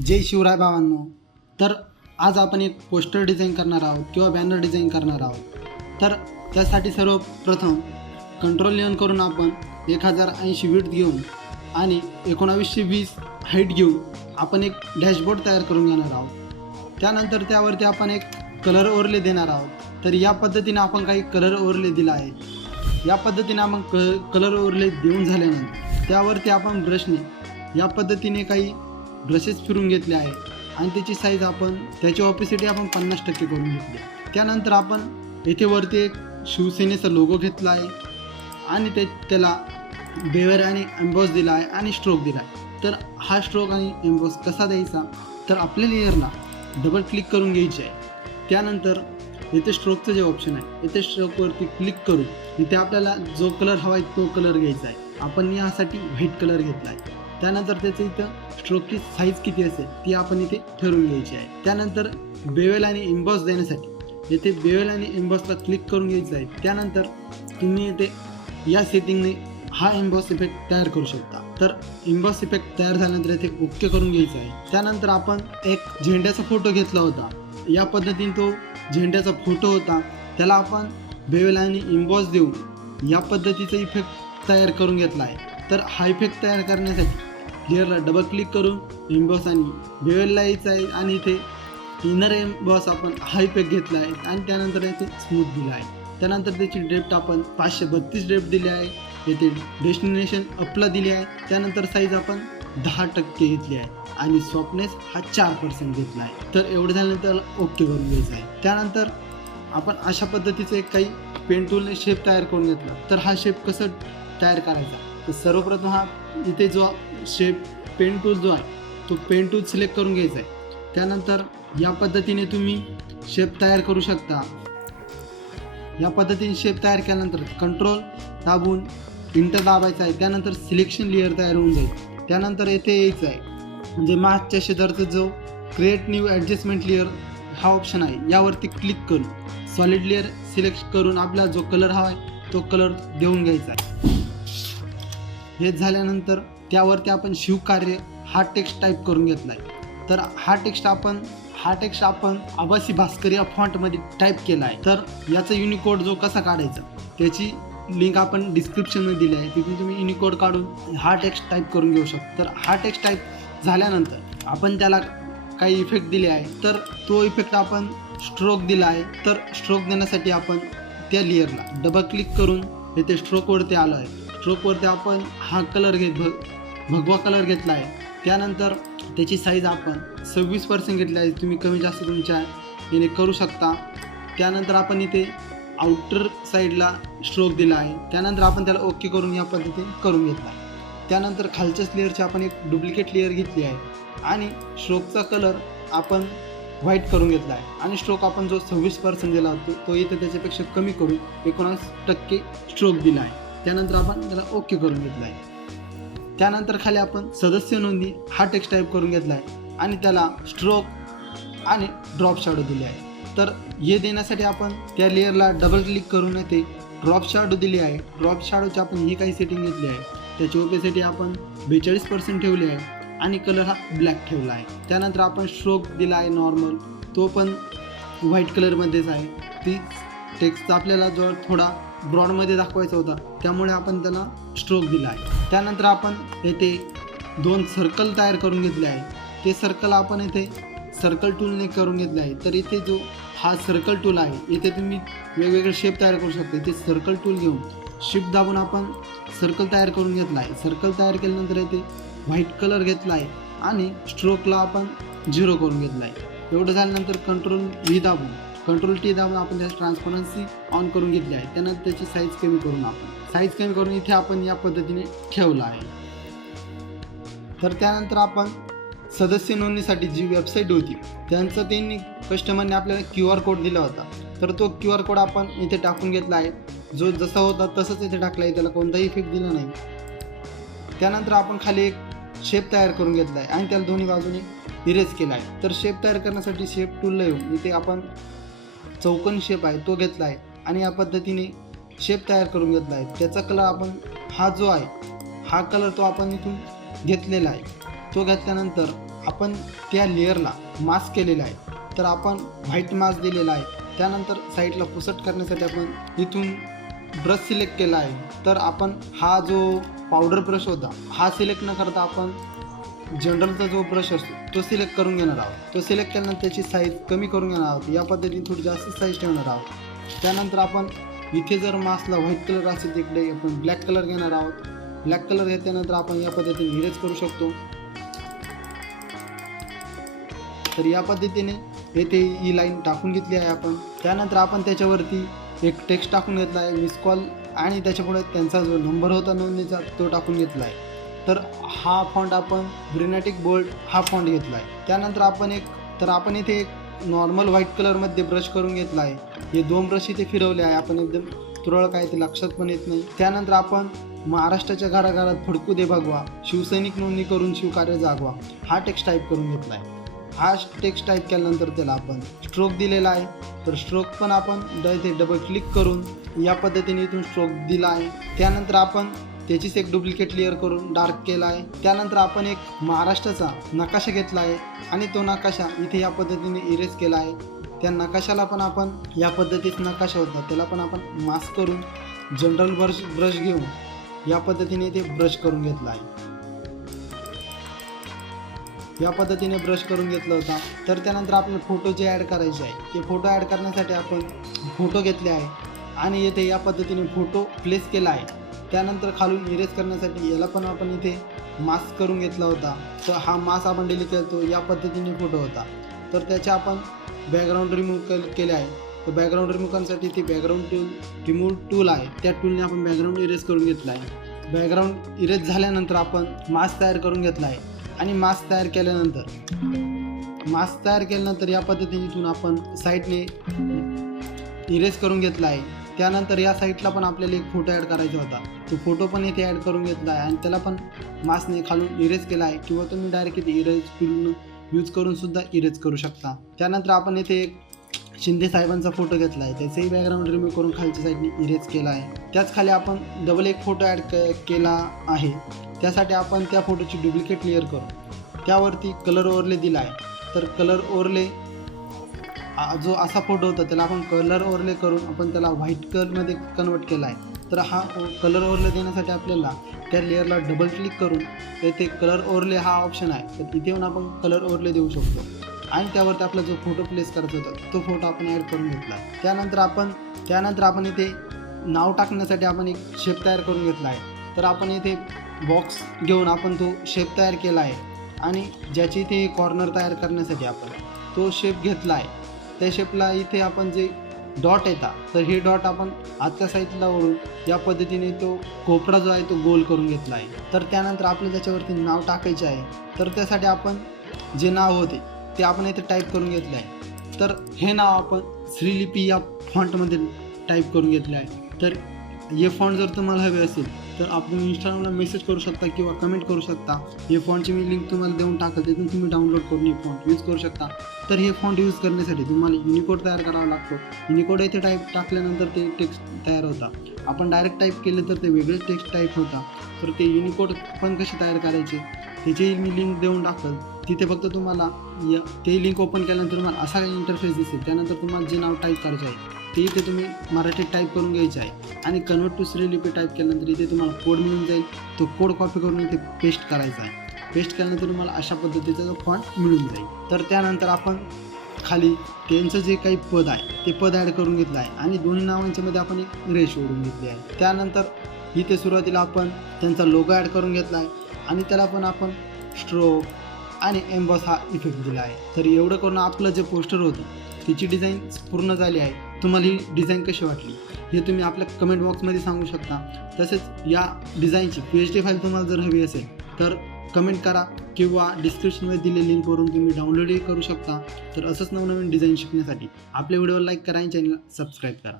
जय शिवराय भावांनो. तर आज आपण एक पोस्टर डिझाईन करणार आहोत किंवा बॅनर डिझाईन करणार आहोत. तर त्यासाठी सर्वप्रथम कंट्रोल करून आपण 1080 विड्थ घेऊन आणि 1920 हाईट घेऊन आपण एक डॅशबोर्ड तयार करून घेणार आहोत. त्यानंतर त्यावरती आपण एक कलर ओव्हरले देणार आहोत. तर या पद्धतीने आपण काही कलर ओव्हरले दिला आहे. या पद्धतीने आपण कलर ओव्हरले देऊन झाल्यानंतर त्यावरती आपण ब्रशने या पद्धतीने काही ब्रशेस फिरून घेतले आहे आणि त्याची साईज आपण त्याची ऑपिसिटी आपण 50% करून घेतली. त्यानंतर आपण येथे वरती एक शिवसेनेचा लोगो घेतला आहे आणि त्याला बेवर आणि एम्बॉस दिला आहे आणि स्ट्रोक दिला आहे. तर हा स्ट्रोक आणि एम्बॉस कसा द्यायचा, तर आपल्या लेअरला डबल क्लिक करून घ्यायची आहे. त्यानंतर इथे स्ट्रोकचं जे ऑप्शन आहे इथे स्ट्रोकवरती क्लिक करून इथे आपल्याला जो कलर हवा आहे तो कलर घ्यायचा आहे. आपण यासाठी व्हाईट कलर घेतला आहे. त्यानंतर त्याचं इथं स्ट्रोकची साईज किती असेल ती आपण इथे ठरवून घ्यायची आहे. त्यानंतर बेवेल आणि एम्बॉस देण्यासाठी येथे बेवेल आणि एम्बॉसला क्लिक करून घ्यायचं आहे. त्यानंतर तुम्ही इथे या सेटिंगने हा एम्बॉस इफेक्ट तयार करू शकता. तर एम्बॉस इफेक्ट तयार झाल्यानंतर इथे ओके करून घ्यायचं आहे. त्यानंतर आपण एक झेंड्याचा फोटो घेतला होता. या पद्धतीने तो झेंड्याचा फोटो होता, त्याला आपण बेवेल आणि एम्बॉस देऊन या पद्धतीचा इफेक्ट तयार करून घेतला आहे. तर हा इफेक्ट तयार करण्यासाठी लेअरला डबल क्लिक करून एम्बॉस आणि बेवेलला यायचं आहे आणि इथे इनर एम्बॉस आपण हा इफेक्ट घेतला आहे आणि त्यानंतर इथे स्मूथ दिला आहे. त्यानंतर त्याची ड्रेफ्ट आपण 532 ड्रेफ्ट दिली आहे. येथे डेस्टिनेशन अपला दिली आहे. त्यानंतर साईज आपण 10% घेतली आहे आणि सॉफ्टनेस हा 4% घेतला आहे. तर एवढं झाल्यानंतर ओके करून घ्यायचं आहे. त्यानंतर आपण अशा पद्धतीचं एक काही पेन टूलने शेप तयार करून घेतला. तर हा शेप कसं तयार करायचा, तर सर्वप्रथम हा इथे जो शेप पेन टूल जो आहे तो पेन टूल सिलेक्ट करून घ्यायचा आहे. त्यानंतर या पद्धतीने तुम्ही शेप तयार करू शकता. या पद्धतीने शेप तयार केल्यानंतर कंट्रोल दाबून इंटर दाबायचं आहे. त्यानंतर सिलेक्शन लेअर तयार होऊन जाईल. त्यानंतर येथे यायचं आहे म्हणजे मागच्या शेजारचा जो क्रिएट न्यू ॲडजस्टमेंट लेअर हा ऑप्शन आहे, यावरती क्लिक करून सॉलिड लेअर सिलेक्ट करून आपला जो कलर हवा आहे तो कलर देऊन घ्यायचा आहे. हे झाल्यानंतर त्यावरती आपण शिवकार्य हा टेक्स्ट टाईप करून घेतला आहे. तर हा टेक्स्ट आपण आभासी भास्कर या फॉन्टमध्ये टाईप केला आहे. तर याचा युनिकोड जो कसा काढायचा त्याची लिंक आपण डिस्क्रिप्शनमध्ये दिली आहे. तिथून तुम्ही युनिकोड काढून हा टेक्स्ट टाईप करून घेऊ शकता. तर हा टेक्स्ट टाईप झाल्यानंतर आपण त्याला काही इफेक्ट दिले आहे. तर तो इफेक्ट आपण स्ट्रोक दिला आहे. तर स्ट्रोक देण्यासाठी आपण त्या लेअरला डबल क्लिक करून इथे स्ट्रोकवरती आलो आहे. स्ट्रोकवरती आपण हा कलर भगवा कलर घेतला आहे. त्यानंतर त्याची साईज आपण 26% घेतली आहे. तुम्ही कमी जास्त तुमच्या याने करू शकता. त्यानंतर आपण इथे आउटर साईडला स्ट्रोक दिला आहे. त्यानंतर आपण त्याला ओके करून या पद्धतीने करून घेतला आहे. त्यानंतर खालच्याच लेअरची आपण एक डुप्लिकेट लेअर घेतली आहे आणि स्ट्रोकचा कलर आपण व्हाईट करून घेतला आहे आणि स्ट्रोक आपण जो 26% दिला होता तो इथे त्याच्यापेक्षा कमी करून 19% स्ट्रोक दिला आहे. त्यानंतर आपण त्याला ओके करून घेतला आहे. त्यानंतर खाली आपण सदस्य नोंदणी हा टेक्स्ट टाईप करून घेतला आहे आणि त्याला स्ट्रोक आणि ड्रॉप शॅडो दिले आहे. तर हे देण्यासाठी आपण त्या लेअरला डबल क्लिक करून येथे ड्रॉप शॅडो दिली आहे. ड्रॉप शॅडोची आपण ही काही सेटिंग घेतली आहे. त्याची ओपेसिटी आपण 42% ठेवली आहे आणि कलर हा ब्लॅक ठेवला आहे. त्यानंतर आपण स्ट्रोक दिला आहे नॉर्मल, तो पण व्हाईट कलरमध्येच आहे. ती टेक्स्ट आपल्याला जो थोडा ब्रॉडमध्ये दाखवायचा होता त्यामुळे आपण त्याला स्ट्रोक दिला आहे. त्यानंतर आपण येथे 2 सर्कल तयार करून घेतले आहे. ते सर्कल आपण येथे सर्कल टूलने करून घेतले आहे. तर इथे जो हा सर्कल टूल आहे इथे तुम्ही वेगवेगळे शेप तयार करू शकता. इथे सर्कल टूल घेऊन शिफ्ट दाबून आपण सर्कल तयार करून घेतला आहे. सर्कल तयार केल्यानंतर इथे व्हाईट कलर घेतला आहे आणि स्ट्रोकला आपण 0 करून घेतला आहे. एवढं झाल्यानंतर कंट्रोल T दाबून आपण त्याची ट्रान्सपरन्सी ऑन करून घेतली आहे. त्यानंतर त्याची साईज कमी करून इथे आपण या पद्धतीने ठेवला आहे. तर त्यानंतर आपण सदस्य नोंदणीसाठी जी वेबसाईट होती त्यांनी कस्टमरने आपल्याला QR कोड दिला होता. तर तो QR कोड आपण इथे टाकून घेतला आहे. जो जसा होता तसंच इथे टाकला आहे, त्याला कोणताही इफेक्ट दिला नाही. त्यानंतर आपण खाली एक शेप तयार करून घेतला आहे आणि त्याला दोन्ही बाजूने इरेज केला आहे. तर शेप तयार करण्यासाठी शेप टूलला येऊन इथे आपण चौकोनी शेप आहे तो घेतला आहे आणि या पद्धतीने शेप तयार करून घेतला आहे. त्याचा कलर आपण हा जो आहे हा कलर तो आपण इथून घेतलेला आहे. तो घेतल्यानंतर आपण त्या लेअरला मास्क केलेला आहे, तर आपण व्हाईट मास्क दिलेला आहे. त्यानंतर साईडला पुसट करण्यासाठी आपण इथून ब्रश सिलेक्ट केला आहे. तर आपण हा जो पावडर ब्रश होता हा सिलेक्ट न करता आपण जनरलचा जो ब्रश असतो तो सिलेक्ट करून घेणार आहोत. तो सिलेक्ट केल्यानंतर त्याची साईज कमी करून घेणार आहोत. या पद्धतीने थोडी जास्त साईज ठेवणार आहोत. त्यानंतर आपण इथे जर मास्कला व्हाईट कलर असेल तिकडे आपण ब्लॅक कलर घेणार आहोत. ब्लॅक कलर घेतल्यानंतर आपण या पद्धतीने इरेज करू शकतो. तर या पद्धतीने येथे ही लाईन टाकून घेतली आहे आपण. त्यानंतर आपण त्याच्यावरती एक टेक्स्ट टाकून घेतला आहे, मिस कॉल, आणि त्याच्यापुढे त्यांचा जो नंबर होता नोंदणीचा तो टाकून घेतला आहे. तर हा फॉन्ट आपण ग्रेनाइटिक बोल्ड हा फॉन्ट घेतला आहे. त्यानंतर आपण इथे एक नॉर्मल व्हाईट कलरमध्ये ब्रश करून घेतला आहे. हे 2 ब्रश इथे फिरवले आहे आपण, एकदम तुरळक आहे ते लक्षात पण येत नाही. त्यानंतर आपण महाराष्ट्राच्या घराघरात फडकू दे भगवा, शिवसैनिक नोंदणी करून शिवकार्य जागवा हा टेक्स्ट टाईप करून घेतला आहे. हा टेक्स्ट टाईप केल्यानंतर त्याला आपण स्ट्रोक दिलेला आहे. तर स्ट्रोक पण आपण इथे डबल क्लिक करून या पद्धतीने इथून स्ट्रोक दिला आहे. त्यानंतर आपण त्याचीच एक डुप्लिकेट लेअर करून डार्क केला आहे. त्यानंतर आपण एक महाराष्ट्राचा नकाशा घेतला आहे आणि तो नकाशा इथे या पद्धतीने इरेज केला आहे. त्या नकाशाला पण आपण या पद्धतीचा नकाशा होता त्याला पण आपण मास्क करून जनरल ब्रश घेऊन या पद्धतीने इथे ब्रश करून घेतला आहे. या पद्धतीने ब्रश करून घेतला होता. तर त्यानंतर आपल्याला फोटो जे ॲड करायचे आहे ते फोटो ॲड करण्यासाठी आपण फोटो घेतले आहे आणि येथे या पद्धतीने फोटो प्लेस केला आहे. त्यानंतर खालून इरेज करण्यासाठी याला पण आपण इथे मास्क करून घेतला होता. तर हा मास्क आपण डिलीट केला या पद्धतीने फोटो होता. तर त्याचे आपण बॅकग्राऊंड रिमूव्ह केले आहे. तर बॅकग्राऊंड रिमूव्ह करण्यासाठी इथे बॅकग्राऊंड रिमूव्ह टूल आहे, त्या टूलने आपण बॅकग्राऊंड इरेज करून घेतला आहे. बॅकग्राऊंड इरेज झाल्यानंतर आपण मास्क तयार करून घेतला आहे आणि मास्क तयार केल्यानंतर या पद्धतीने इथून आपण साईडने इरेज करून घेतला आहे. त्यानंतर या साईडला पण आपल्याला एक फोटो ॲड करायचा होता, तो फोटो पण इथे ॲड करून घेतला आहे आणि त्याला पण मास्कने खालून इरेज केला आहे, किंवा तुम्ही डायरेक्ट इथे इरेज टूल यूज करून सुद्धा इरेज करू शकता. त्यानंतर आपण इथे एक शिंदे साहेबांचा फोटो घेतला आहे, त्याचंही बॅकग्राऊंड रिमूव्ह करून खालच्या साईडने इरेज केला आहे. त्याच खाली आपण डबल एक फोटो ॲड केला आहे. त्यासाठी आपण त्या फोटोची डुप्लिकेट लेअर करून त्यावरती कलर ओव्हरले दिला आहे. तर कलर ओव्हरले जो असा फोटो होता त्याला आपण कलर ओव्हरले करून आपण त्याला व्हाईट कलरमध्ये कन्वर्ट केला आहे. तर हा कलर ओव्हरले देण्यासाठी आपल्याला त्या लेअरला डबल क्लिक करून तेथे कलर ओव्हरले हा ऑप्शन आहे, तर तिथे येऊन आपण कलर ओव्हरले देऊ शकतो आणि त्यावरती आपला जो फोटो प्लेस करायचा होता तो फोटो आपण ॲड करून घेतला. त्यानंतर आपण इथे नाव टाकण्यासाठी आपण एक शेप तयार करून घेतला आहे. तर आपण इथे बॉक्स घेऊन आपण तो शेप तयार केला आहे आणि ज्याची इथे कॉर्नर तयार करण्यासाठी आपण तो शेप घेतला आहे. त्या शेपला इथे आपण जे डॉट येतात तर हे डॉट आपण आतल्या साईडला ओढून या पद्धतीने तो कोपरा जो आहे तो गोल करून घेतला आहे. तर त्यानंतर आपल्याला त्याच्यावरती नाव टाकायचे आहे. तर त्यासाठी आपण जे नाव होते ते आपण इथे टाईप करून घेतलं आहे. तर हे नाव आपण श्रीलिपी या फॉन्टमध्ये टाईप करून घेतलं आहे. तर हे फॉन्ट जर तुम्हाला हवे असेल तर आपण इंस्टाग्रामला मेसेज करू शकता किंवा कमेंट करू शकता. हे फॉन्टची मी लिंक तुम्हाला देऊन टाकत, तिथून तुम्ही डाउनलोड करून हे फॉन्ट यूज करू शकता. तर हे फॉन्ट यूज करण्यासाठी तुम्हाला युनिकोड तयार करावा लागतो. युनिकोड इथे टाईप टाकल्यानंतर ते टेक्स्ट तयार होता. आपण डायरेक्ट टाईप केले तर ते वेगळेच टेक्स्ट टाईप होता. तर ते युनिकोड पण कसे तयार करायचे त्याची मी लिंक देऊन टाकल. तिथे फक्त तुम्हाला ते लिंक ओपन केल्यानंतर तुम्हाला असा इंटरफेस दिसेल. त्यानंतर तुम्हाला जे नाव टाईप करायचं आहे ते इथे तुम्ही मराठीत टाईप करून घ्यायचं आहे आणि कन्वर्ट टू श्रीलिपी टाईप केल्यानंतर इथे तुम्हाला कोड मिळून जाईल. तो कोड कॉपी करून इथे पेस्ट करायचा आहे. पेस्ट केल्यानंतर तुम्हाला अशा पद्धतीचा जो फॉन्ट मिळून जाईल. तर त्यानंतर आपण खाली त्यांचं जे काही पद आहे ते पद ॲड करून घेतलं आहे आणि दोन्ही नावांच्या मध्ये आपण एक रेष ओढून घेतली आहे. त्यानंतर इथे सुरुवातीला आपण त्यांचा लोगो ॲड करून घेतला आहे आणि त्याला पण आपण स्ट्रोक आणि एम्बॉस हा इफेक्ट दिला आहे. तर एवढं करून आपलं जे पोस्टर होतं त्याची डिझाईन पूर्ण झाली आहे. तुम्हाला ही डिझाईन कशी वाटली हे तुम्ही आपल्या कमेंट बॉक्समध्ये सांगू शकता. तसेच या डिझाईनची PHD फाईल तुम्हाला जर हवी असेल तर कमेंट करा किंवा डिस्क्रिप्शनमध्ये दिलेल्या लिंकवरून तुम्ही डाउनलोडही करू शकता. तर असंच नवनवीन डिझाईन शिकण्यासाठी आपल्या व्हिडिओला लाईक करा आणि चॅनलला सबस्क्राईब करा.